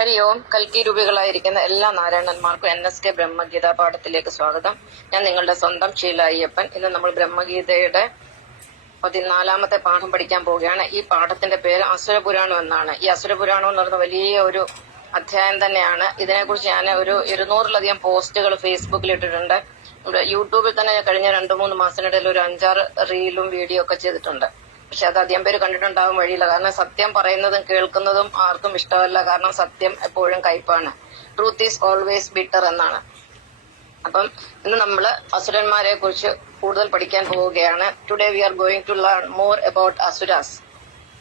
ഹരി ഓം കൽക്കി രൂപികളായിരിക്കുന്ന എല്ലാ നാരായണന്മാർക്കും എൻ എസ് കെ ബ്രഹ്മഗീത പാഠത്തിലേക്ക് സ്വാഗതം. ഞാൻ നിങ്ങളുടെ സ്വന്തം ഷീല അയ്യപ്പൻ. ഇന്ന് നമ്മൾ ബ്രഹ്മഗീതയുടെ പതിനാലാമത്തെ പാഠം പഠിക്കാൻ പോവുകയാണ്. ഈ പാഠത്തിന്റെ പേര് അസുരപുരാണം എന്നാണ്. ഈ അസുരപുരാണം എന്ന് പറയുന്ന വലിയ ഒരു അധ്യായം തന്നെയാണ്. ഇതിനെക്കുറിച്ച് ഞാൻ ഒരു ഇരുന്നൂറിലധികം പോസ്റ്റുകൾ ഫേസ്ബുക്കിൽ ഇട്ടിട്ടുണ്ട്. യൂട്യൂബിൽ തന്നെ കഴിഞ്ഞ രണ്ടു മൂന്ന് മാസത്തിനിടയിൽ ഒരു അഞ്ചാറ് റീലും വീഡിയോ ഒക്കെ ചെയ്തിട്ടുണ്ട്. പക്ഷെ അത് അധികം പേര് കണ്ടിട്ടുണ്ടാവും വഴിയില്ല. കാരണം സത്യം പറയുന്നതും കേൾക്കുന്നതും ആർക്കും ഇഷ്ടമല്ല. കാരണം സത്യം എപ്പോഴും കയ്പാണ്. ട്രൂത്ത് ഈസ് ഓൾവേസ് ബിറ്റർ എന്നാണ്. അപ്പം ഇന്ന് നമ്മൾ അസുരന്മാരെ കുറിച്ച് കൂടുതൽ പഠിക്കാൻ പോവുകയാണ്. Today we are going to learn more about asuras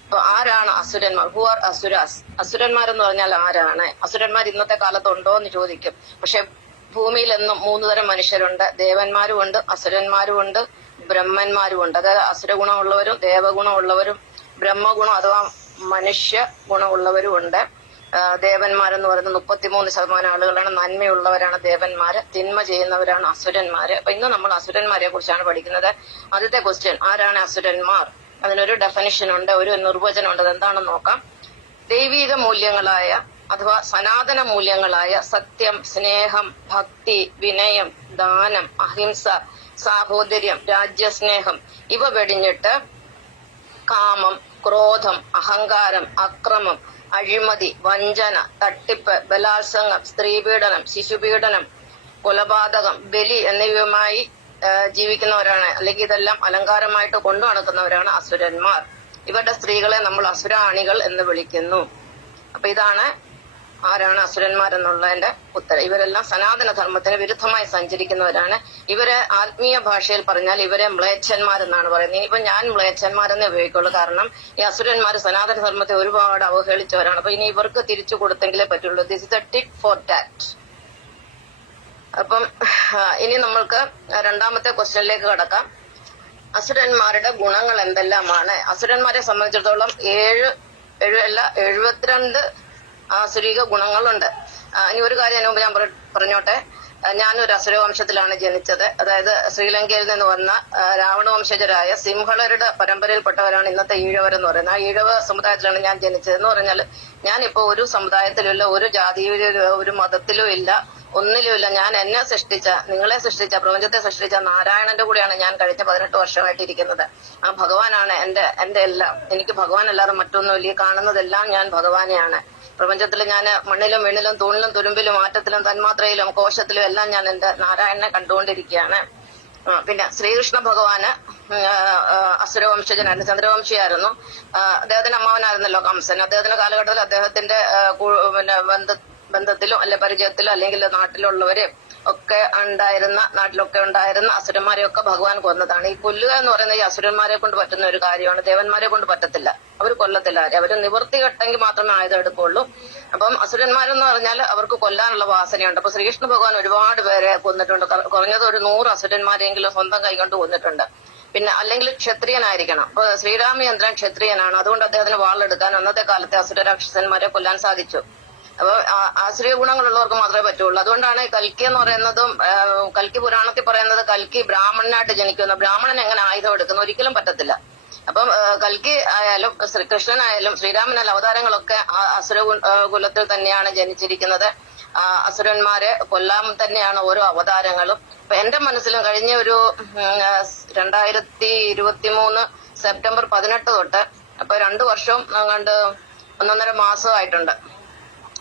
അപ്പൊ ആരാണ് അസുരന്മാർ? ഹു ആർ അസുരാസ് അസുരന്മാർ എന്ന് പറഞ്ഞാൽ ആരാണ്? അസുരന്മാർ ഇന്നത്തെ കാലത്ത് ഉണ്ടോ എന്ന് ചോദിക്കും. പക്ഷെ ഭൂമിയിൽ എന്നും മൂന്ന് തരം മനുഷ്യരുണ്ട്. ദേവന്മാരുമുണ്ട് അസുരന്മാരുമുണ്ട് ബ്രഹ്മന്മാരുമുണ്ട്. അതായത് അസുരഗുണമുള്ളവരും ദേവഗുണമുള്ളവരും ബ്രഹ്മഗുണം അഥവാ മനുഷ്യ ഗുണമുള്ളവരും ഉണ്ട് ദേവന്മാരെന്ന് പറയുന്നത് മുപ്പത്തിമൂന്ന് ശതമാനം ആളുകളാണ്. നന്മയുള്ളവരാണ് ദേവന്മാര് തിന്മ ചെയ്യുന്നവരാണ് അസുരന്മാര്. അപ്പൊ ഇന്ന് നമ്മൾ അസുരന്മാരെ കുറിച്ചാണ് പഠിക്കുന്നത്. ആദ്യത്തെ ക്വസ്റ്റ്യൻ ആരാണ് അസുരന്മാർ? അതിനൊരു ഡെഫിനിഷൻ ഉണ്ട് ഒരു നിർവചനം ഉണ്ട്. അതെന്താണെന്ന് നോക്കാം. ദൈവീക മൂല്യങ്ങളായ അഥവാ സനാതന മൂല്യങ്ങളായ സത്യം സ്നേഹം ഭക്തി വിനയം ദാനം അഹിംസ സാഹോദര്യം രാജ്യസ്നേഹം ഇവ വെടിഞ്ഞിട്ട് കാമം ക്രോധം അഹങ്കാരം അക്രമം അഴിമതി വഞ്ചന തട്ടിപ്പ് ബലാത്സംഗം സ്ത്രീപീഡനം ശിശുപീഡനം കൊലപാതകം ബലി എന്നിവയുമായി ജീവിക്കുന്നവരാണ്. അല്ലെങ്കിൽ ഇതെല്ലാം അലങ്കാരമായിട്ട് കൊണ്ടു നടക്കുന്നവരാണ് അസുരന്മാർ. ഇവരുടെ സ്ത്രീകളെ നമ്മൾ അസുരാണികൾ എന്ന് വിളിക്കുന്നു. അപ്പൊ ഇതാണ് ആരാണ് അസുരന്മാരെന്നുള്ളതിന്റെ ഉത്തരം. ഇവരെല്ലാം സനാതന ധർമ്മത്തിന് വിരുദ്ധമായി സഞ്ചരിക്കുന്നവരാണ്. ഇവരെ ആത്മീയ ഭാഷയിൽ പറഞ്ഞാൽ ഇവരെ മ്ലേച്ഛന്മാരെന്നാണ് പറയുന്നത്. ഇനിയിപ്പോ ഞാൻ മ്ലേച്ഛന്മാരെന്ന് ഉപയോഗിക്കുള്ളൂ. കാരണം ഈ അസുരന്മാർ സനാതന ധർമ്മത്തെ ഒരുപാട് അവഹേളിച്ചവരാണ്. അപ്പൊ ഇനി ഇവർക്ക് തിരിച്ചു കൊടുത്തെങ്കിലേ പറ്റുള്ളൂ. This is a tit for tat അപ്പം ഇനി നമ്മൾക്ക് രണ്ടാമത്തെ ക്വസ്റ്റ്യനിലേക്ക് കടക്കാം. അസുരന്മാരുടെ ഗുണങ്ങൾ എന്തെല്ലാമാണ്? അസുരന്മാരെ സംബന്ധിച്ചിടത്തോളം ഏഴ് ഏഴ് അല്ല എഴുപത്തിരണ്ട് ആസുരിക ഗുണങ്ങളുണ്ട്. ഇനി ഒരു കാര്യം മുമ്പ് ഞാൻ പറഞ്ഞോട്ടെ. ഞാനൊരു അസുര വംശത്തിലാണ് ജനിച്ചത്. അതായത് ശ്രീലങ്കയിൽ നിന്ന് വന്ന രാവണ വംശജരായ സിംഹളരുടെ പരമ്പരയിൽപ്പെട്ടവരാണ് ഇന്നത്തെ ഈഴവർ എന്ന് പറയുന്നത്. ആ ഈഴവ സമുദായത്തിലാണ് ഞാൻ ജനിച്ചത് എന്ന് പറഞ്ഞാൽ ഞാനിപ്പോ ഒരു സമുദായത്തിലും ഇല്ല ഒരു ജാതിയിലും ഒരു മതത്തിലും ഇല്ല ഒന്നിലുമില്ല ഞാൻ എന്നെ സൃഷ്ടിച്ച നിങ്ങളെ സൃഷ്ടിച്ച പ്രപഞ്ചത്തെ സൃഷ്ടിച്ച നാരായണന്റെ കൂടെയാണ് ഞാൻ കഴിഞ്ഞ പതിനെട്ട് വർഷമായിട്ട് ഇരിക്കുന്നത്. ആ ഭഗവാനാണ് എന്റെ എന്റെ എല്ലാം. എനിക്ക് ഭഗവാൻ അല്ലാതെ മറ്റൊന്നുമില്ല കാണുന്നതെല്ലാം ഞാൻ ഭഗവാനെയാണ്. പ്രപഞ്ചത്തിൽ ഞാൻ മണ്ണിലും വെണ്ണിലും തൂണിലും തുരുമ്പിലും ആറ്റത്തിലും തന്മാത്രയിലും കോശത്തിലും എല്ലാം ഞാൻ എന്റെ നാരായണനെ കണ്ടുകൊണ്ടിരിക്കുകയാണ്. പിന്നെ ശ്രീകൃഷ്ണ ഭഗവാന് അസുരവംശജനായിരുന്നു ചന്ദ്രവംശിയായിരുന്നു. അദ്ദേഹത്തിന്റെ അമ്മാവനായിരുന്നല്ലോ കംസൻ. അദ്ദേഹത്തിന്റെ കാലഘട്ടത്തിൽ അദ്ദേഹത്തിന്റെ പിന്നെ ബന്ധ ബന്ധത്തിലോ അല്ലെ പരിചയത്തിലോ അല്ലെങ്കിൽ നാട്ടിലുള്ളവരെ ഒക്കെ ഉണ്ടായിരുന്ന നാട്ടിലൊക്കെ ഉണ്ടായിരുന്ന അസുരന്മാരെയൊക്കെ ഭഗവാൻ കൊന്നതാണ്. ഈ കൊല്ലുക എന്ന് പറയുന്നത് ഈ അസുരന്മാരെ കൊണ്ട് പറ്റുന്ന ഒരു കാര്യമാണ്. ദേവന്മാരെ കൊണ്ട് പറ്റത്തില്ല. അവർ കൊല്ലത്തില്ല അവർ നിവൃത്തി കെട്ടെങ്കിൽ മാത്രമേ ആയുധം എടുക്കുള്ളൂ അപ്പം അസുരന്മാരെന്ന് പറഞ്ഞാൽ അവർക്ക് കൊല്ലാനുള്ള വാസനയുണ്ട്. അപ്പൊ ശ്രീകൃഷ്ണ ഭഗവാൻ ഒരുപാട് പേരെ കൊന്നിട്ടുണ്ട്. കുറഞ്ഞത് ഒരു നൂറ് അസുരന്മാരെങ്കിലും സ്വന്തം കൈകൊണ്ട് കൊന്നിട്ടുണ്ട്. പിന്നെ അല്ലെങ്കിൽ ക്ഷത്രിയനായിരിക്കണം. അപ്പൊ ശ്രീരാമചന്ദ്രൻ ക്ഷത്രിയനാണ്. അതുകൊണ്ട് അദ്ദേഹത്തിന് വാളെടുക്കാൻ അന്നത്തെ കാലത്തെ അസുരരാക്ഷസന്മാരെ കൊല്ലാൻ സാധിച്ചു. അപ്പൊ ആശ്രയ ഗുണങ്ങളുള്ളവർക്ക് മാത്രമേ പറ്റുള്ളൂ. അതുകൊണ്ടാണ് കൽക്കി എന്ന് പറയുന്നതും കൽക്കി പുരാണത്തിൽ പറയുന്നത് കൽക്കി ബ്രാഹ്മണനായിട്ട് ജനിക്കുന്ന. ബ്രാഹ്മണൻ എങ്ങനെ ആയുധം എടുക്കുന്നു ഒരിക്കലും പറ്റത്തില്ല. അപ്പം കൽക്കി ആയാലും ശ്രീകൃഷ്ണനായാലും ശ്രീരാമനായാലും അവതാരങ്ങളൊക്കെ അസുര കുലത്തിൽ തന്നെയാണ് ജനിച്ചിരിക്കുന്നത്. അസുരന്മാരെ കൊല്ലാൻ തന്നെയാണ് ഓരോ അവതാരങ്ങളും. അപ്പൊ എന്റെ മനസ്സിലും കഴിഞ്ഞ ഒരു രണ്ടായിരത്തി ഇരുപത്തി മൂന്ന് സെപ്റ്റംബർ പതിനെട്ട് തൊട്ട് അപ്പൊ രണ്ടു വർഷവും കണ്ട് ഒന്നൊന്നര മാസമായിട്ടുണ്ട്.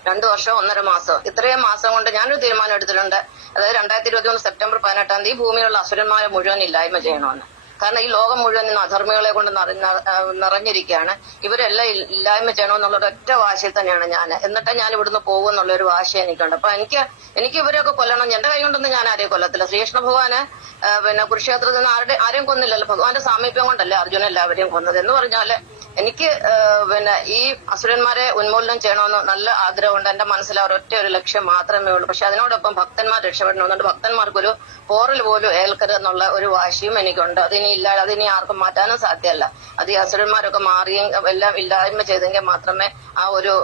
രണ്ടു വർഷം ഒന്നര മാസം. ഇത്രയും മാസം കൊണ്ട് ഞാനൊരു തീരുമാനം എടുത്തിട്ടുണ്ട്. അതായത് രണ്ടായിരത്തി ഇരുപത്തി മൂന്ന് സെപ്റ്റംബർ പതിനെട്ടാം തീയതി ഭൂമിയിലുള്ള അസുരന്മാരെ മുഴുവൻ ഇല്ലായ്മ ചെയ്യണമെന്ന്. കാരണം ഈ ലോകം മുഴുവൻ ഇന്ന് അധർമ്മികളെ കൊണ്ട് നിറഞ്ഞിരിക്കുകയാണ്. ഇവരെല്ലാം ഇല്ലായ്മ ചെയ്യണമെന്നുള്ള ഒറ്റ വാശിയിൽ തന്നെയാണ് ഞാൻ എന്നിട്ട് ഞാൻ ഇവിടുന്ന് പോകും എന്നുള്ള ഒരു വാശി എനിക്കുണ്ട്. അപ്പൊ എനിക്ക് എനിക്ക് ഇവരെയൊക്കെ കൊല്ലണം എന്റെ കൈ കൊണ്ടൊന്നും ഞാൻ ആരെയും കൊല്ലത്തില്ല. ശ്രീകൃഷ്ണ ഭഗവാന് പിന്നെ കുരുക്ഷേത്രത്തിൽ നിന്ന് ആരുടെ ആരെയും കൊന്നില്ലല്ലോ. ഭഗവാന്റെ സാമീപ്യം കൊണ്ടല്ലേ അർജുന എല്ലാവരെയും കൊന്നത് എന്ന് പറഞ്ഞാൽ എനിക്ക് പിന്നെ ഈ അസുരന്മാരെ ഉന്മൂലനം ചെയ്യണമെന്ന് നല്ല ആഗ്രഹമുണ്ട്. എന്റെ മനസ്സിൽ അവർ ഒറ്റ ഒരു ലക്ഷ്യം മാത്രമേ ഉള്ളൂ. പക്ഷെ അതിനോടൊപ്പം ഭക്തന്മാർ രക്ഷപ്പെടണമെന്നുണ്ട്. ഭക്തന്മാർക്കൊരു പോറൽ പോലും ഏൽക്കരുത് എന്നുള്ള ഒരു വാശിയും എനിക്കുണ്ട്. അതിനി ഇല്ല അതിനി ആർക്കും മാറ്റാനും സാധ്യമല്ല. അത് ഈ അസുരന്മാരൊക്കെ മാറിയും എല്ലാം ഇല്ലായ്മ ചെയ്തെങ്കിൽ മാത്രമേ ആ ഒരു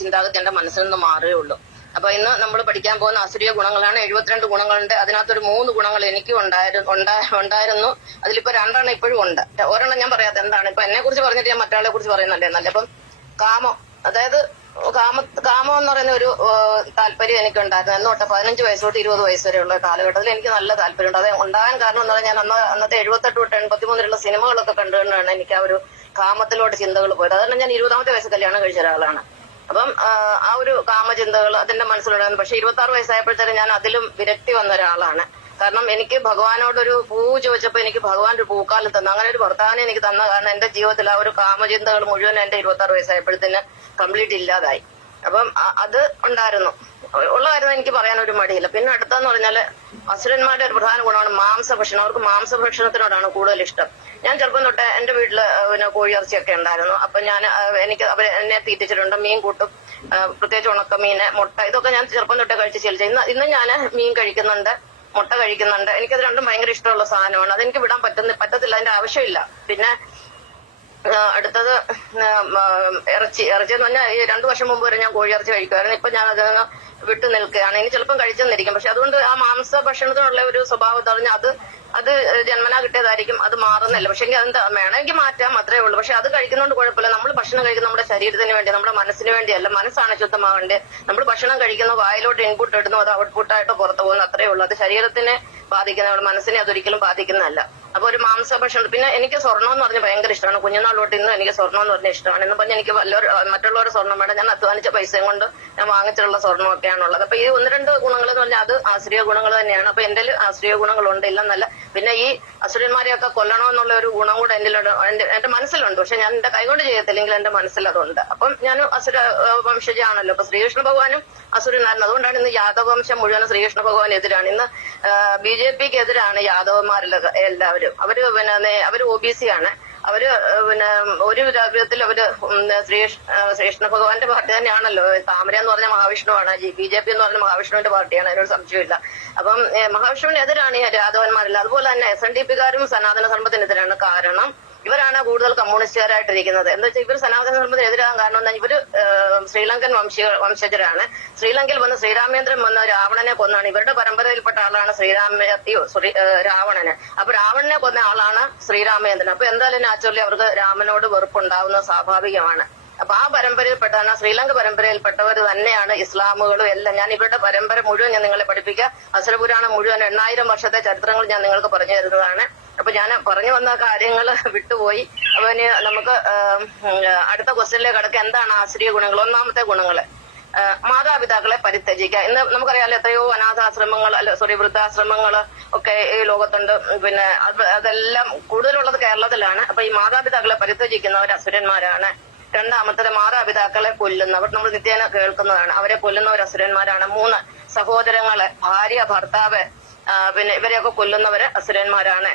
ചിന്താഗതി എന്റെ മനസ്സിൽ നിന്ന് മാറുകയുള്ളൂ. അപ്പൊ ഇന്ന് നമ്മൾ പഠിക്കാൻ പോകുന്ന അസുരീയ ഗുണങ്ങളാണ്. എഴുപത്തിരണ്ട് ഗുണങ്ങളുണ്ട്. അതിനകത്തൊരു മൂന്ന് ഗുണങ്ങൾ എനിക്കും ഉണ്ടായിരുന്നു ഉണ്ടാ- ഉണ്ടായിരുന്നു. അതിലിപ്പോ രണ്ടെണ്ണം ഇപ്പോഴും ഉണ്ട്. ഒരെണ്ണം ഞാൻ പറയാത്ത എന്താണ്? ഇപ്പൊ എന്നെ കുറിച്ച് പറഞ്ഞിട്ട് ഞാൻ മറ്റൊരാളെ കുറിച്ച് പറയുന്നുണ്ടേ നല്ല അപ്പം കാമം. അതായത് കാമ കാമം എന്ന് പറയുന്ന ഒരു താല്പര്യം എനിക്കുണ്ടായിരുന്നു. എന്ന് തൊട്ട് പതിനഞ്ച് വയസ്സ് തൊട്ട് ഇരുപത് വയസ്സ് വരെയുള്ള കാലഘട്ടത്തിൽ എനിക്ക് നല്ല താല്പര്യമുണ്ട്. അത് ഉണ്ടാകാൻ കാരണം എന്ന് പറഞ്ഞാൽ ഞാൻ അന്ന് അന്നത്തെ എഴുപത്തെട്ട് തൊട്ട് എൺപത്തി മൂന്നിലുള്ള സിനിമകളൊക്കെ കണ്ടുകൊണ്ടാണ് എനിക്ക് ആ ഒരു കാമത്തിലോട്ട് ചിന്തകൾ പോയത്. അതുകൊണ്ട് ഞാൻ ഇരുപതാമത്തെ വയസ്സ് കല്യാണം കഴിച്ച ഒരാളാണ്. അപ്പം ആ, ഒരു കാമചിന്തകൾ അതിന്റെ മനസ്സിലുണ്ടായിരുന്നു. പക്ഷെ ഇരുപത്തി ആറ് വയസ്സായപ്പോഴത്തേനും ഞാൻ അതിലും വിരക്തി വന്ന ഒരാളാണ്. കാരണം എനിക്ക് ഭഗവാനോടൊരു പൂ ചോദിച്ചപ്പോ എനിക്ക് ഭഗവാൻ ഒരു പൂക്കാലം തന്നു. അങ്ങനെ ഒരു ഭർത്താവിനെ എനിക്ക് തന്ന കാരണം എന്റെ ജീവിതത്തിൽ ആ ഒരു കാമചിന്തകൾ മുഴുവൻ എന്റെ ഇരുപത്തി ആറ് വയസ്സായപ്പോഴത്തേന് കംപ്ലീറ്റ് ഇല്ലാതായി. അപ്പം അത് ഉണ്ടായിരുന്നു. ഉള്ള കാര്യം എനിക്ക് പറയാൻ ഒരു മടിയില്ല. പിന്നെ അടുത്തെന്ന് പറഞ്ഞാൽ അസുരന്മാരുടെ ഒരു പ്രധാന ഗുണമാണ് മാംസഭക്ഷണം. അവർക്ക് മാംസഭക്ഷണത്തിനോടാണ് കൂടുതൽ ഇഷ്ടം ഞാൻ ചെറുപ്പം തൊട്ട് എന്റെ വീട്ടിൽ പിന്നെ കോഴിയിറച്ചിയൊക്കെ ഉണ്ടായിരുന്നു. അപ്പൊ ഞാൻ എനിക്ക് അവർ എന്നെ തീറ്റിച്ചിട്ടുണ്ട്. മീൻ കൂട്ടും പ്രത്യേകിച്ച് ഉണക്കമീന് മുട്ട ഇതൊക്കെ ഞാൻ ചെറുപ്പം തൊട്ട് കഴിച്ച് ശീലിച്ചു. ഇന്ന് ഇന്ന് ഞാൻ മീൻ കഴിക്കുന്നുണ്ട് മുട്ട കഴിക്കുന്നുണ്ട്. എനിക്കത് രണ്ടും ഭയങ്കര ഇഷ്ടമുള്ള സാധനമാണ്. അതെനിക്ക് വിടാൻ പറ്റുന്ന പറ്റത്തില്ല. അതിന്റെ ആവശ്യമില്ല. പിന്നെ അടുത്തത് ഇറച്ചി. ഇറച്ചി എന്ന് പറഞ്ഞാൽ ഈ രണ്ടു വർഷം മുമ്പ് വരെ ഞാൻ കോഴി ഇറച്ചി കഴിക്കുമായിരുന്നു. ഇപ്പൊ ഞാൻ അത് വിട്ടു നിൽക്കുകയാണ്. ഇനി ചിലപ്പം കഴിച്ചെന്നിരിക്കും. പക്ഷെ അതുകൊണ്ട് ആ മാംസ ഭക്ഷണത്തിനുള്ള ഒരു സ്വഭാവം പറഞ്ഞാൽ അത് അത് ജന്മനാ കിട്ടിയതായിരിക്കും. അത് മാറുന്നില്ല. പക്ഷെ എനിക്ക് അതെന്താ വേണമെങ്കിൽ മാറ്റാം അത്രേ ഉള്ളൂ. പക്ഷെ അത് കഴിക്കുന്നതുകൊണ്ട് കുഴപ്പമില്ല. നമ്മൾ ഭക്ഷണം കഴിക്കുന്ന നമ്മുടെ ശരീരത്തിന് വേണ്ടി നമ്മുടെ മനസ്സിന് വേണ്ടിയല്ല. മനസ്സാണ് ശുദ്ധമാവേണ്ടത്. നമ്മൾ ഭക്ഷണം കഴിക്കുന്ന വായിലോട്ട് ഇൻപുട്ട് ഇടുന്നു അത് ഔട്ട്പുട്ടായിട്ട് പുറത്തു പോകുന്നു. അത്രേ ഉള്ളൂ. അത് ശരീരത്തിനെ ബാധിക്കുന്ന നമ്മുടെ മനസ്സിനെ അതൊരിക്കലും ബാധിക്കുന്നതല്ല. അപ്പൊ ഒരു മാംസ ഭക്ഷണം. പിന്നെ എനിക്ക് സ്വർണം എന്ന് പറഞ്ഞ ഭയങ്കര ഇഷ്ടമാണ്. കുഞ്ഞുനാൾ തൊട്ട് ഇന്ന് എനിക്ക് സ്വർണം എന്ന് പറഞ്ഞ ഇഷ്ടമാണ്. എന്ന് പറഞ്ഞാൽ എനിക്ക് വല്ലവർ മറ്റുള്ളവരുടെ സ്വർണം വേണം. ഞാൻ അധ്വാനിച്ച പൈസയും കൊണ്ട് ഞാൻ വാങ്ങിച്ചിട്ടുള്ള സ്വർണമൊക്കെയാണുള്ളത്. അപ്പൊ ഈ ഒന്ന് രണ്ട് ഗുണങ്ങൾ എന്ന് പറഞ്ഞാൽ അത് ആശ്രയ ഗുണങ്ങൾ തന്നെയാണ്. അപ്പൊ എന്റെ ആശ്രയ ഗുണങ്ങളുണ്ട്. ഇല്ലെന്നല്ല പിന്നെ ഈ അസുരന്മാരെയൊക്കെ കൊല്ലണമെന്നുള്ള ഒരു ഗുണം കൂടെ എന്റെ എന്റെ മനസ്സിലുണ്ട്. പക്ഷെ ഞാൻ എന്റെ കൈകൊണ്ട് ചെയ്യത്തില്ലെങ്കിൽ എന്റെ മനസ്സിൽ അതുണ്ട്. അപ്പം ഞാൻ അസുര വംശജയാണല്ലോ. അപ്പൊ ശ്രീകൃഷ്ണ ഭഗവാനും അസുരനായിരുന്നു അതുകൊണ്ടാണ് ഇന്ന് യാദവ വംശം മുഴുവൻ ശ്രീകൃഷ്ണ ഭഗവാൻ എതിരാണ് ഇന്ന് ബി ജെ പിക്ക് എതിരാണ് യാദവന്മാരിലൊക്കെ എല്ലാവരും. അവർ പിന്നെ നേ- അവർ ഒ ബി സി ആണ്. അവർ പിന്നെ ഒരു വിധത്തിൽ അവർ ശ്രീ ശ്രീകൃഷ്ണ ഭഗവാന്റെ പാർട്ടി തന്നെയാണല്ലോ. താമര എന്ന് പറഞ്ഞ മഹാവിഷ്ണുവാണ്. ബി ജെ പി എന്ന് പറഞ്ഞ മഹാവിഷ്ണുവിന്റെ പാർട്ടിയാണ്. അതിനൊരു സംശയമില്ല. അപ്പം മഹാവിഷ്ണുവിനെതിരാണ് ഈ രാഘവന്മാരല്ല അതുപോലെ തന്നെ എസ് എൻ ഡി പിക്കാരും സനാതന ധർമ്മത്തിനെതിരാണ് കാരണം ഇവരാണ് കൂടുതൽ കമ്മ്യൂണിസ്റ്റുകാരായിട്ടിരിക്കുന്നത്. എന്ന് വെച്ചാൽ ഇവർ സനാതന ധർമ്മത്തിന് എതിരാകാൻ കാരണം എന്താ? ഇവർ ശ്രീലങ്കൻ വംശീയ വംശജരാണ്. ശ്രീലങ്കയിൽ വന്ന് ശ്രീരാമേന്ദ്രൻ വന്ന രാവണനെ കൊന്നാണ്. ഇവരുടെ പരമ്പരയിൽപ്പെട്ട ആളാണ് ശ്രീരാമയോ രാവണന്. അപ്പൊ രാവണനെ കൊന്ന ആളാണ് ശ്രീരാമേന്ദ്രൻ. അപ്പൊ എന്തായാലും നാച്ചുറലി അവർക്ക് രാമനോട് വെറുപ്പുണ്ടാവുന്നത് സ്വാഭാവികമാണ്. അപ്പൊ ആ പരമ്പരയിൽപ്പെട്ടാണ് ശ്രീലങ്ക പരമ്പരയിൽപ്പെട്ടവർ തന്നെയാണ് ഇസ്ലാമുകളും എല്ലാം. ഞാൻ ഇവരുടെ പരമ്പര മുഴുവൻ ഞാൻ നിങ്ങളെ പഠിപ്പിക്കുക അസുരപുരാണം മുഴുവൻ എണ്ണായിരം വർഷത്തെ ചരിത്രങ്ങൾ ഞാൻ നിങ്ങൾക്ക് പറഞ്ഞു തരുന്നതാണ്. അപ്പൊ ഞാൻ പറഞ്ഞു വന്ന കാര്യങ്ങൾ വിട്ടുപോയി. ഇനി നമുക്ക് അടുത്ത ക്വസ്റ്റ്യനിലേക്ക് കടക്കുക എന്താണ് ആശ്രയ ഗുണങ്ങൾ? ഒന്നാമത്തെ ഗുണങ്ങൾ. മാതാപിതാക്കളെ പരിത്യജിക്കുക. ഇന്ന് നമുക്കറിയാലോ എത്രയോ അനാഥാശ്രമങ്ങൾ അല്ല സോറി വൃദ്ധാശ്രമങ്ങൾ ഒക്കെ ഈ ലോകത്തുണ്ട്. പിന്നെ അതെല്ലാം കൂടുതലുള്ളത് കേരളത്തിലാണ്. അപ്പൊ ഈ മാതാപിതാക്കളെ പരിത്യജിക്കുന്നവർ അസുരന്മാരാണ്. രണ്ടാമത്തത് മാതാപിതാക്കളെ കൊല്ലുന്നവർ. നമ്മൾ നിത്യേന കേൾക്കുന്നതാണ്. അവരെ കൊല്ലുന്നവർ അസുരന്മാരാണ്. മൂന്ന് സഹോദരങ്ങളെ ഭാര്യ ഭർത്താവ് പിന്നെ ഇവരെയൊക്കെ കൊല്ലുന്നവര് അസുരന്മാരാണ്.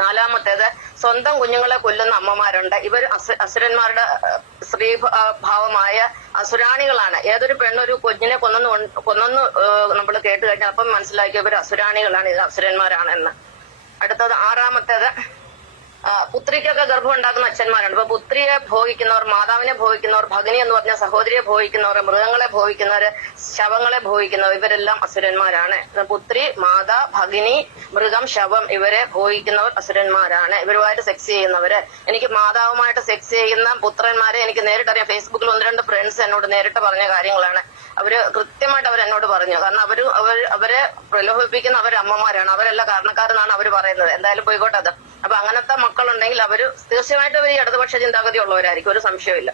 നാലാമത്തേത് സ്വന്തം കുഞ്ഞുങ്ങളെ കൊല്ലുന്ന അമ്മമാരുണ്ട്. ഇവർ അസുരന്മാരുടെ സ്ത്രീ ഭാവമായ അസുരാണികളാണ്. ഏതൊരു പെണ്ണൊരു കുഞ്ഞിനെ കൊന്നു കൊന്നു നമ്മൾ കേട്ട് കഴിഞ്ഞാൽ അപ്പം മനസ്സിലാക്കിയ ഇവർ അസുരാണികളാണ് ഇത് അസുരന്മാരാണെന്ന്. അടുത്തത് ആറാമത്തേത് പുത്രിക്കൊക്കെ ഗർഭം ഉണ്ടാക്കുന്ന അച്ഛന്മാരുണ്ട്. അപ്പൊ പുത്രിയെ ഭോഗിക്കുന്നവർ മാതാവിനെ ഭോഗിക്കുന്നവർ ഭഗിനി എന്ന് പറഞ്ഞ സഹോദരിയെ ഭോഗിക്കുന്നവർ മൃഗങ്ങളെ ഭോഗിക്കുന്നവര് ശവങ്ങളെ ഭോഗിക്കുന്നവർ ഇവരെല്ലാം അസുരന്മാരാണ്. പുത്രി മാതാ ഭഗിനി മൃഗം ശവം ഇവരെ ഭോഗിക്കുന്നവർ അസുരന്മാരാണ്. ഇവരുമായിട്ട് സെക്സ് ചെയ്യുന്നവര്. എനിക്ക് മാതാവുമായിട്ട് സെക്സ് ചെയ്യുന്ന പുത്രന്മാരെ എനിക്ക് നേരിട്ടറിയാം. ഫേസ്ബുക്കിൽ ഒന്ന് രണ്ട് ഫ്രണ്ട്സ് എന്നോട് നേരിട്ട് പറഞ്ഞ കാര്യങ്ങളാണ്. അവർ കൃത്യമായിട്ട് അവർ എന്നോട് പറഞ്ഞു. കാരണം അവർ അവർ അവരെ പ്രലോഭിപ്പിക്കുന്ന അവരമ്മമാരാണ്. അവരെല്ലാം കാരണക്കാരെന്നാണ് അവർ പറയുന്നത്. എന്തായാലും പോയിക്കോട്ടെ അത്. അപ്പൊ അങ്ങനത്തെ മക്കളുണ്ടെങ്കിൽ അവർ തീർച്ചയായിട്ടും അവർ ഈ ഇടതുപക്ഷ ചിന്താഗതി ഉള്ളവരായിരിക്കും. ഒരു സംശയമില്ല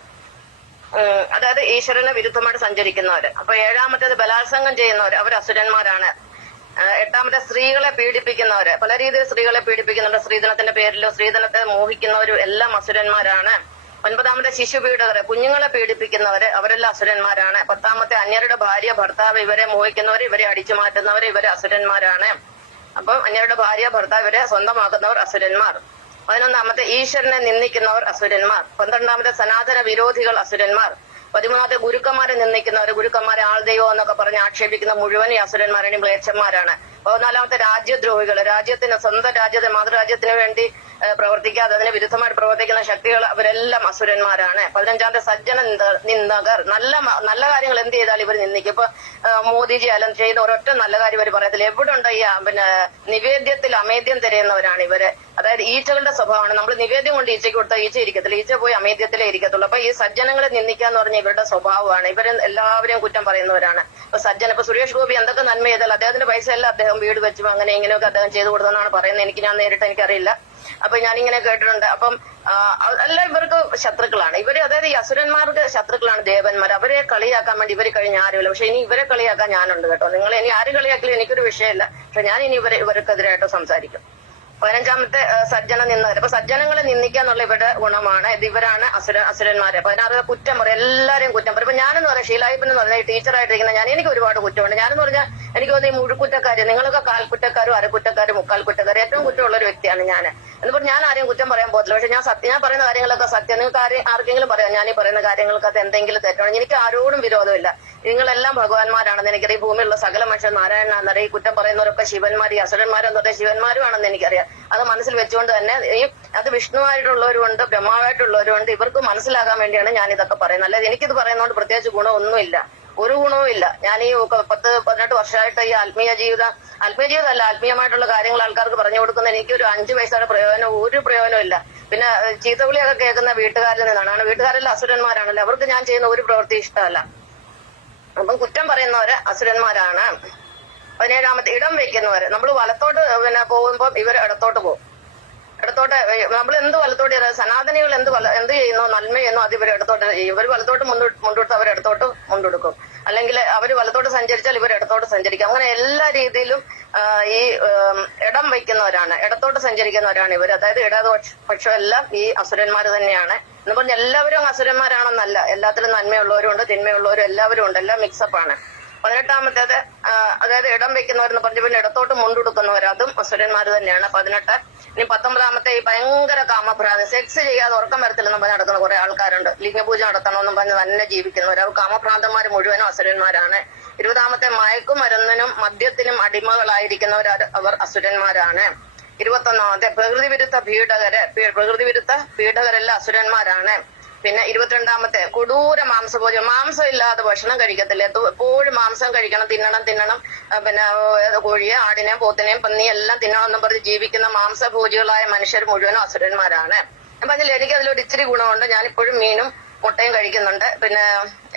അതായത് ഈശ്വരന് വിരുദ്ധമായിട്ട് സഞ്ചരിക്കുന്നവര്. അപ്പൊ ഏഴാമത്തേത് ബലാത്സംഗം ചെയ്യുന്നവര് അവർ അസുരന്മാരാണ്. എട്ടാമത്തെ സ്ത്രീകളെ പീഡിപ്പിക്കുന്നവര്. പല രീതിയിൽ സ്ത്രീകളെ പീഡിപ്പിക്കുന്നുണ്ട്. സ്ത്രീധനത്തിന്റെ പേരിലോ സ്ത്രീധനത്തെ മോഹിക്കുന്നവരും എല്ലാം അസുരന്മാരാണ്. ഒൻപതാമത്തെ ശിശുപീഡകര്. കുഞ്ഞുങ്ങളെ പീഡിപ്പിക്കുന്നവര് അവരെല്ലാം അസുരന്മാരാണ്. പത്താമത്തെ അന്യരുടെ ഭാര്യ ഭർത്താവ് ഇവരെ മോഹിക്കുന്നവർ ഇവരെ അടിച്ചു മാറ്റുന്നവര് ഇവരെ അസുരന്മാരാണ്. അപ്പം അന്യരുടെ ഭാര്യ ഭർത്താവ് ഇവരെ സ്വന്തമാക്കുന്നവർ അസുരന്മാർ. പതിനൊന്നാമത്തെ ഈശ്വരനെ നിന്ദിക്കുന്നവർ അസുരന്മാർ. പന്ത്രണ്ടാമത്തെ സനാതന വിരോധികൾ അസുരന്മാർ. പതിമൂന്നാമത്തെ ഗുരുക്കന്മാരെ നിന്ദിക്കുന്നവർ ഗുരുക്കന്മാരെ ആൾദൈവം എന്നൊക്കെ പറഞ്ഞ് ആക്ഷേപിക്കുന്ന മുഴുവൻ ഈ അസുരന്മാരാണ് മ്ലേച്ഛന്മാരാണ്. പതിനാലാമത്തെ രാജ്യദ്രോഹികൾ രാജ്യത്തിന് സ്വന്തം രാജ്യത്തെ മാതൃരാജ്യത്തിന് വേണ്ടി പ്രവർത്തിക്കാതെ അതിന് വിരുദ്ധമായിട്ട് പ്രവർത്തിക്കുന്ന ശക്തികൾ അവരെല്ലാം അസുരന്മാരാണ്. പതിനഞ്ചാമത്തെ സജ്ജന നിന്ദ- നിന്ദകർ. നല്ല നല്ല കാര്യങ്ങൾ എന്ത് ചെയ്താൽ ഇവർ നിന്ദിക്കും. ഇപ്പൊ മോദിജി അലം ചെയ്ത ഒരൊറ്റ നല്ല കാര്യം ഇവർ പറയത്തില്ല. എവിടെ ഉണ്ട് ഈ പിന്നെ നിവേദ്യത്തിൽ അമേദ്യം തിരയുന്നവരാണ് ഇവർ. അതായത് ഈച്ചകളുടെ സ്വഭാവമാണ്. നമ്മൾ നിവേദ്യം കൊണ്ട് ഈച്ചയ്ക്ക് കൊടുത്താൽ ഈച്ച ഇരിക്കത്തില്ല. ഈച്ച പോയി അമേദ്യത്തിലേ ഇരിക്കത്തുള്ളൂ. അപ്പൊ ഈ സജ്ജനങ്ങളെ നിന്ദിക്കുക എന്ന് പറഞ്ഞ ഇവരുടെ സ്വഭാവമാണ്. ഇവർ എല്ലാവരെയും കുറ്റം പറയുന്നവരാണ്. ഇപ്പൊ സജ്ജന ഇപ്പൊ സുരേഷ് ഗോപി എന്തൊക്കെ നന്മ ചെയ്താൽ അദ്ദേഹത്തിന്റെ പൈസ എല്ലാം അദ്ദേഹം വീട് വെച്ചും അങ്ങനെ ഇങ്ങനെയൊക്കെ അദ്ദേഹം ചെയ്തു കൊടുത്തെന്നാണ് പറയുന്നത്. എനിക്ക് ഞാൻ നേരിട്ട് എനിക്കറിയില്ല. അപ്പൊ ഞാനിങ്ങനെ കേട്ടിട്ടുണ്ട്. അപ്പം എല്ലാം ഇവർക്ക് ശത്രുക്കളാണ്. ഇവർ അതായത് ഈ അസുരന്മാർക്ക് ശത്രുക്കളാണ് ദേവന്മാർ. അവരെ കളിയാക്കാൻ വേണ്ടി ഇവർ കഴിഞ്ഞ ആരുമില്ല പക്ഷെ ഇനി ഇവരെ കളിയാക്കാൻ ഞാനുണ്ട് കേട്ടോ. നിങ്ങൾ ഇനി ആര് കളിയാക്കിയാലും എനിക്കൊരു വിഷയമില്ല. പക്ഷെ ഞാൻ ഇനി ഇവരെ ഇവർക്കെതിരായിട്ട് സംസാരിക്കും. പതിനഞ്ചാമത്തെ സജ്ജന നിന്നവർ അപ്പൊ സജ്ജനങ്ങളെ നിന്ദിക്കുക എന്നുള്ള ഇവരുടെ ഗുണമാണ്. ഇത് ഇവരാണ് അസുര അസുരന്മാരെ. അപ്പൊ അതിനകത്ത് കുറ്റം പറയും. എല്ലാവരും കുറ്റം പറയും. ഇപ്പൊ ഞാനെന്ന് പറയാം ഷീലായിപ്പൻ എന്ന് പറഞ്ഞാൽ ടീച്ചറായിട്ടിരിക്കുന്ന ഞാൻ എനിക്ക് ഒരുപാട് കുറ്റമുണ്ട്. ഞാനെന്ന് പറഞ്ഞാൽ എനിക്ക് തോന്നുന്നു ഈ മുഴുക്കുറ്റക്കാര് നിങ്ങളൊക്കെ കാൽക്കുറ്റക്കാരും അരക്കുറ്റക്കാരും മുക്കാൽ കുറ്റക്കാരും ഏറ്റവും കുറ്റമുള്ള ഒരു വ്യക്തിയാണ് ഞാൻ എന്ന് പറഞ്ഞാൽ ഞാൻ ആരെയും കുറ്റം പറയാൻ പോകത്തില്ല. പക്ഷെ ഞാൻ സത്യം ഞാൻ പറയുന്ന കാര്യങ്ങളൊക്കെ സത്യം. നിങ്ങൾക്ക് ആർക്കെങ്കിലും പറയാം. ഞാൻ ഈ പറയുന്ന കാര്യങ്ങൾക്കകത്ത് എന്തെങ്കിലും തെറ്റുണ്ടെങ്കിൽ എനിക്ക് ആരോടും വിരോധമില്ല. നിങ്ങളെല്ലാം ഭഗവാന്മാരാണെന്ന് എനിക്കറിയാം. ഭൂമിയിലുള്ള സകല മനുഷ്യർ നാരായണനാണെന്നറിയാം. കുറ്റം പറയുന്നവരൊക്കെ ശിവന്മാർ ഈ അസുരന്മാരെന്ന് പറഞ്ഞാൽ ശിവന്മാരുമാണെന്ന് എനിക്കറിയാം. അത് മനസ്സിൽ വെച്ചുകൊണ്ട് തന്നെ ഈ അത് വിഷ്ണുവായിട്ടുള്ളവരുണ്ട് ബ്രഹ്മാവായിട്ടുള്ളവരുണ്ട് ഇവർക്ക് മനസ്സിലാകാൻ വേണ്ടിയാണ് ഞാൻ ഇതൊക്കെ പറയുന്നത്. അല്ലാതെ എനിക്കിത് പറയുന്നതുകൊണ്ട് പ്രത്യേകിച്ച് ഗുണമൊന്നുമില്ല. ഒരു ഗുണവും ഇല്ല ഞാൻ ഈ പത്ത് പതിനെട്ട് വർഷമായിട്ട് ഈ ആത്മീയ ജീവിതം ആത്മീയ ജീവിതമല്ല ആത്മീയമായിട്ടുള്ള കാര്യങ്ങൾ ആൾക്കാർക്ക് പറഞ്ഞു കൊടുക്കുന്ന എനിക്ക് ഒരു അഞ്ചു പൈസയുടെ പ്രയോജനം ഒരു പ്രയോജനം ഇല്ല പിന്നെ ചീത്തവിളിയൊക്കെ കേൾക്കുന്ന വീട്ടുകാരിൽ നിന്നാണ്. വീട്ടുകാരെല്ലാം അസുരന്മാരാണല്ലോ. അവർക്ക് ഞാൻ ചെയ്യുന്ന ഒരു പ്രവൃത്തി ഇഷ്ടമല്ല. അപ്പം കുറ്റം പറയുന്നവര് അസുരന്മാരാണ്. പതിനേഴാമത്തെ ഇടം വെക്കുന്നവര് നമ്മൾ വലത്തോട്ട് പിന്നെ പോകുമ്പോൾ ഇവർ ഇടത്തോട്ട് പോകും. ഇടത്തോട്ട് നമ്മൾ എന്ത് വലത്തോട്ട് സനാതനികൾ എന്ത് വല എന്ത് ചെയ്യുന്നു നന്മ ചെയ്യുന്നു അത് ഇവർ ഇടത്തോട്ട് ഇവർ വലത്തോട്ട് മുണ്ടു മുണ്ടെടുത്ത് അവർ ഇടത്തോട്ട് മുണ്ടെടുക്കും. അല്ലെങ്കിൽ അവർ വലത്തോട്ട് സഞ്ചരിച്ചാൽ ഇവർ ഇടത്തോട്ട് സഞ്ചരിക്കും. അങ്ങനെ എല്ലാ രീതിയിലും ഈ ഇടം വയ്ക്കുന്നവരാണ് ഇടത്തോട്ട് സഞ്ചരിക്കുന്നവരാണ് ഇവർ അതായത് ഇടതുപക്ഷം പക്ഷമെല്ലാം ഈ അസുരന്മാർ തന്നെയാണ്. എന്ന് പറഞ്ഞ എല്ലാവരും അസുരന്മാരാണെന്നല്ല. എല്ലാത്തിലും നന്മയുള്ളവരും ഉണ്ട് തിന്മയുള്ളവരും എല്ലാവരും ഉണ്ട്. എല്ലാം മിക്സപ്പ് ആണ്. പതിനെട്ടാമത്തേത് അതായത് ഇടം വെക്കുന്നവരെന്ന് പറഞ്ഞു പിന്നെ ഇടത്തോട്ട് മുണ്ടെടുക്കുന്നവർ അതും അസുരന്മാർ തന്നെയാണ്. പതിനെട്ട് ഇനി പത്തൊമ്പതാമത്തെ ഈ ഭയങ്കര കാമഭ്രാന്തി സെക്സ് ചെയ്യാതെ ഉറക്കം വരത്തില്ലെന്നും പറഞ്ഞ് നടക്കുന്ന കുറെ ആൾക്കാരുണ്ട്. ലിംഗപൂജ നടത്തണമെന്നും പറഞ്ഞ് തന്നെ ജീവിക്കുന്നവർ അവർ കാമഭ്രാന്തന്മാർ മുഴുവനും അസുരന്മാരാണ്. ഇരുപതാമത്തെ മയക്കുമരുന്നിനും മദ്യത്തിനും അടിമകളായിരിക്കുന്നവർ അവർ അസുരന്മാരാണ്. ഇരുപത്തൊന്നാമത്തെ പ്രകൃതി വിരുദ്ധ പീഡകര് പ്രകൃതി വിരുദ്ധ പീഡകരെല്ലാം അസുരന്മാരാണ്. പിന്നെ ഇരുപത്തിരണ്ടാമത്തെ കൊടൂര മാംസഭോജനം. മാംസം ഇല്ലാതെ ഭക്ഷണം കഴിക്കത്തില്ല. എപ്പോ- എപ്പോഴും മാംസം കഴിക്കണം തിന്നണം തിന്നണം. പിന്നെ കോഴിയെ ആടിനെയും പോത്തിനെയും പന്നിയും എല്ലാം തിന്നണം എന്നും പറഞ്ഞ് ജീവിക്കുന്ന മാംസഭോജികളായ മനുഷ്യർ മുഴുവനും അസുരന്മാരാണ്. ഞാൻ പറഞ്ഞില്ല എനിക്ക് അതിലൊരു ഇച്ചിരി ഗുണമുണ്ട്. ഞാനിപ്പോഴും മീനും മുട്ടയും കഴിക്കുന്നുണ്ട്. പിന്നെ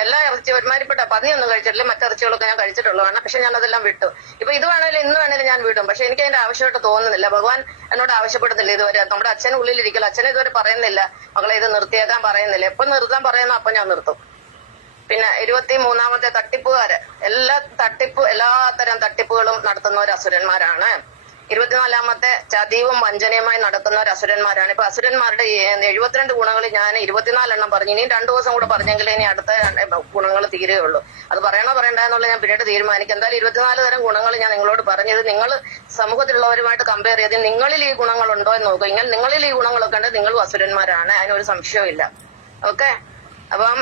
എല്ലാ ഇറച്ചി ഒരുമാതിരിപ്പെട്ട പന്നിയൊന്നും കഴിച്ചിട്ടില്ല. മറ്റിറച്ചികളൊക്കെ ഞാൻ കഴിച്ചിട്ടുള്ളതാണ്. പക്ഷെ ഞാൻ അതെല്ലാം വിട്ടു. ഇപ്പൊ ഇത് വേണേലും ഇന്ന് വേണേലും ഞാൻ വിടും. പക്ഷെ എനിക്ക് അതിന്റെ ആവശ്യമായിട്ട് തോന്നുന്നില്ല. ഭഗവാൻ എന്നോട് ആവശ്യപ്പെടുന്നില്ല ഇതുവരെ. നമ്മുടെ അച്ഛൻ ഉള്ളിലിരിക്കില്ല അച്ഛനെ ഇതുവരെ പറയുന്നില്ല. മകളെ ഇത് നിർത്തിയേക്കാൻ പറയുന്നില്ല. എപ്പൊ നിർത്താൻ പറയുന്നു അപ്പൊ ഞാൻ നിർത്തും. പിന്നെ ഇരുപത്തി മൂന്നാമത്തെ തട്ടിപ്പുകാര്. എല്ലാ തട്ടിപ്പ് എല്ലാത്തരം തട്ടിപ്പുകളും നടത്തുന്നവർ അസുരന്മാരാണ്. ഇരുപത്തിനാലാമത്തെ ചതിവും വഞ്ചനയുമായി നടക്കുന്ന ഒരു അസുരന്മാരാണ്. ഇപ്പൊ അസുരന്മാരുടെ എഴുപത്തിരണ്ട് ഗുണങ്ങൾ ഞാൻ ഇരുപത്തിനാലെണ്ണം പറഞ്ഞു. ഇനിയും രണ്ടു ദിവസം കൂടെ പറഞ്ഞെങ്കിൽ ഇനി അടുത്ത ഗുണങ്ങൾ തീരുകയുള്ളൂ. അത് പറയണോ പറയണ്ട എന്നുള്ളത് ഞാൻ പിന്നീട് തീരുമാനിക്കും. എന്തായാലും ഇരുപത്തിനാല് തരം ഗുണങ്ങൾ ഞാൻ നിങ്ങളോട് പറഞ്ഞത് നിങ്ങൾ സമൂഹത്തിലുള്ളവരുമായിട്ട് കമ്പയർ ചെയ്ത് നിങ്ങളിൽ ഈ ഗുണങ്ങളുണ്ടോ എന്ന് നോക്കുക ഇങ്ങനെ നിങ്ങളിൽ ഈ ഗുണങ്ങളൊക്കെ ഉണ്ട് നിങ്ങളും അസുരന്മാരാണ്. അതിനൊരു സംശയവും ഇല്ല ഓക്കെ? അപ്പം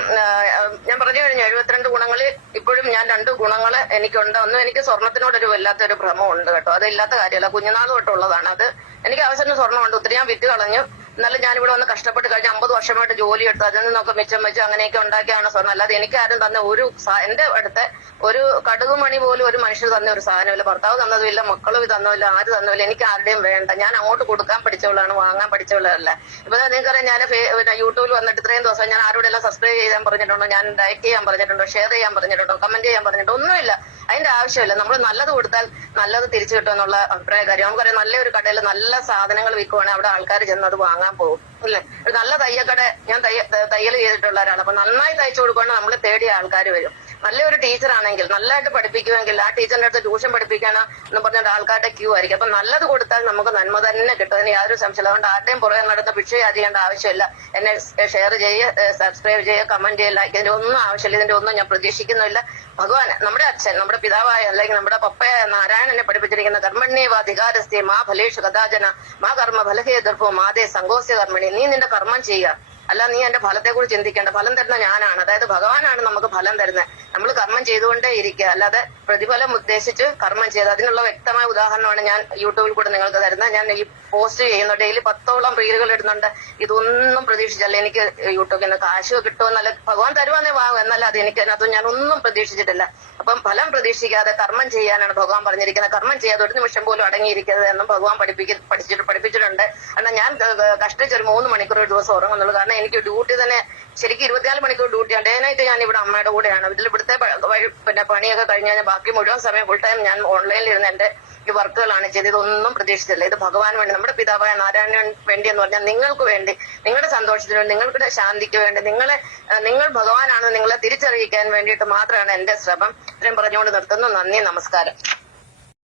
ഞാൻ പറഞ്ഞു കഴിഞ്ഞു എഴുപത്തിരണ്ട് ഗുണങ്ങളിൽ ഇപ്പോഴും ഞാൻ രണ്ട് ഗുണങ്ങൾ എനിക്കുണ്ട്. ഒന്നും എനിക്ക് സ്വർണത്തിനോടൊരു വല്ലാത്തൊരു ഭ്രമമുണ്ട് കേട്ടോ. അതില്ലാത്ത കാര്യമല്ല. കുഞ്ഞുനാൾ തൊട്ടുള്ളതാണ് അത് എനിക്ക് ആവശ്യത്തിന് സ്വർണമുണ്ട് ഒത്തിരി ഞാൻ വിറ്റ് കളഞ്ഞു. എന്നാലും ഞാനിവിടെ വന്ന് കഷ്ടപ്പെട്ട് കഴിഞ്ഞ അമ്പത് വർഷമായിട്ട് ജോലി എടുത്തു അതിൽ നിന്നൊക്കെ മിച്ചം വെച്ച് അങ്ങനെയൊക്കെ ഉണ്ടാക്കിയാണ് സ്വർണം അല്ലാതെ എനിക്ക് ആരും തന്ന ഒരു എന്റെ അടുത്ത് ഒരു കടുകുമണി പോലും ഒരു മനുഷ്യർ തന്ന ഒരു സാധനമില്ല. ഭർത്താവ് തന്നതുമില്ല മക്കളും തന്നതില്ല ആര് തന്നതില്ല എനിക്ക് ആരുടെയും വേണ്ട. ഞാൻ അങ്ങോട്ട് കൊടുക്കാൻ പഠിച്ചവളാണ് വാങ്ങാൻ പഠിച്ചവളല്ല. ഇപ്പൊ നിങ്ങൾക്കറിയാം ഞാൻ പിന്നെ യൂട്യൂബിൽ വന്നിട്ട് ഇത്രയും ദിവസം ഞാൻ ആരോടെ എല്ലാം സബ്സ്ക്രൈബ് ചെയ്യാൻ പറഞ്ഞിട്ടുണ്ടോ? ഞാൻ ലൈക്ക് ചെയ്യാൻ പറഞ്ഞിട്ടുണ്ടോ? ഷെയർ ചെയ്യാൻ പറഞ്ഞിട്ടുണ്ടോ? കമന്റ് ചെയ്യാൻ പറഞ്ഞിട്ടുണ്ടോ? ഒന്നുമില്ല. അതിന്റെ ആവശ്യമില്ല. നമ്മൾ നല്ലത് കൊടുത്താൽ നല്ലത് തിരിച്ചു കിട്ടുമെന്നുള്ള അഭിപ്രായ കാര്യം നമുക്കറിയാം നല്ലൊരു കടയിൽ നല്ല സാധനങ്ങൾ വിൽക്കുവാണെങ്കിൽ അവിടെ ആൾക്കാർ ചെന്ന് അത് പോകും അല്ലെ? ഒരു നല്ല തയ്യക്കട ഞാൻ തയ്യൽ ചെയ്തിട്ടുള്ള ഒരാളാണ് അപ്പൊ നന്നായി തയ്ച്ചു കൊടുക്കുകയാണെങ്കിൽ നമ്മൾ തേടിയ ആൾക്കാർ വരും. നല്ലൊരു ടീച്ചർ ആണെങ്കിൽ നല്ലതായിട്ട് പഠിപ്പിക്കുമെങ്കിൽ ആ ടീച്ചറിന്റെ അടുത്ത് ട്യൂഷൻ പഠിപ്പിക്കണം എന്ന് പറഞ്ഞാൽ ആൾക്കാരുടെ ക്യൂ ആയിരിക്കും. അപ്പൊ നല്ലത് കൊടുത്താൽ നമുക്ക് നന്മ തന്നെ കിട്ടും. അതിന് യാതൊരു സംശയമില്ല. അതുകൊണ്ട് ആരുടെയും പുറകെ നടന്ന ഭിക്ഷ യാചിക്കേണ്ട ആവശ്യമില്ല. എന്നെ ഷെയർ ചെയ്യുക സബ്സ്ക്രൈബ് ചെയ്യുക കമന്റ് ചെയ്യുക ലൈക്ക് ഇതിന്റെ ഒന്നും ആവശ്യമില്ല. ഇതിന്റെ ഒന്നും ഞാൻ പ്രതീക്ഷിക്കുന്നില്ല ഭഗവാൻ നമ്മുടെ അച്ഛൻ നമ്മുടെ പിതാവായ അല്ലെങ്കിൽ നമ്മുടെ പപ്പയായ നാരായണനെ പഠിപ്പിച്ചിരിക്കുന്ന കർമ്മണ്യേവാധികാരസ്ഥേ മാ ഫലേഷു കഥാചന മാ കർമ്മ ഫലഹേ ദർഭോ മാതേ സങ്കോസ്യ കർമ്മണി. നീ നിന്റെ കർമ്മം ചെയ്യുക. അല്ല നീ എന്റെ ഫലത്തെ കുറിച്ച് ചിന്തിക്കേണ്ട. ഫലം തരുന്ന ഞാനാണ്. അതായത് ഭഗവാനാണ് നമുക്ക് ഫലം തരുന്നത്. നമ്മൾ കർമ്മം ചെയ്തുകൊണ്ടേ ഇരിക്കുക. അല്ലാതെ പ്രതിഫലം ഉദ്ദേശിച്ച് കർമ്മം ചെയ്ത്. അതിനുള്ള വ്യക്തമായ ഉദാഹരണമാണ് ഞാൻ യൂട്യൂബിൽ കൂടെ നിങ്ങൾക്ക് തരുന്നത്. ഞാൻ ഈ പോസ്റ്റ് ചെയ്യുന്നു. ഡെയിലി പത്തോളം റീലുകൾ ഇടുന്നുണ്ട്. ഇതൊന്നും പ്രതീക്ഷിച്ചല്ല. എനിക്ക് യൂട്യൂബിൽ നിന്ന് കാശ് കിട്ടുമെന്നല്ല ഭഗവാൻ തരുവാന്നേ വാങ്ങും. എന്നല്ലാതെ എനിക്ക് അതിനകത്ത് ഞാൻ ഒന്നും പ്രതീക്ഷിച്ചിട്ടില്ല. അപ്പം ഫലം പ്രതീക്ഷിക്കാതെ കർമ്മം ചെയ്യാനാണ് ഭഗവാൻ പറഞ്ഞിരിക്കുന്നത്. കർമ്മം ചെയ്യാതെ ഒരു നിമിഷം പോലും അടങ്ങിയിരിക്കരുത് എന്നും ഭഗവാൻ പഠിപ്പിക്ക പഠിച്ചിട്ട് പഠിപ്പിച്ചിട്ടുണ്ട്. എന്നാൽ ഞാൻ കഷ്ടിച്ച് ഒരു മൂന്ന് മണിക്കൂർ ഒരു ദിവസം ഉറങ്ങുന്നുള്ളൂ. കാരണം എനിക്ക് ഡ്യൂട്ടി തന്നെ ശരിക്കും ഇരുപത്തിനാല് മണിക്കൂർ ഡ്യൂട്ടിയാണ് ഡേ നൈറ്റ് ഞാൻ ഇവിടെ അമ്മയുടെ കൂടെയാണ്. ഇതിൽ ഇവിടുത്തെ വഴി- പിന്നെ പണിയൊക്കെ കഴിഞ്ഞ് കഴിഞ്ഞാൽ ബാക്കി മുഴുവൻ സമയം ഫുൾ ടൈം ഞാൻ ഓൺലൈനിൽ ഇരുന്ന് എന്റെ ഈ വർക്കുകളാണ് ചെയ്തത്. ഇതൊന്നും പ്രതീക്ഷിച്ചില്ല. ഇത് ഭഗവാൻ വേണ്ടി നമ്മുടെ പിതാവായ നാരായണൻ വേണ്ടി എന്ന് പറഞ്ഞാൽ നിങ്ങൾക്ക് വേണ്ടി നിങ്ങളുടെ സന്തോഷത്തിന് വേണ്ടി നിങ്ങളുടെ ശാന്തിക്ക് വേണ്ടി നിങ്ങളെ നിങ്ങൾ ഭഗവാനാണെന്ന് നിങ്ങളെ തിരിച്ചറിയിക്കാൻ വേണ്ടിയിട്ട് മാത്രമാണ് എന്റെ ശ്രമം. ഇത്രയും പറഞ്ഞുകൊണ്ട് നിർത്തുന്നു. നന്ദി നമസ്കാരം.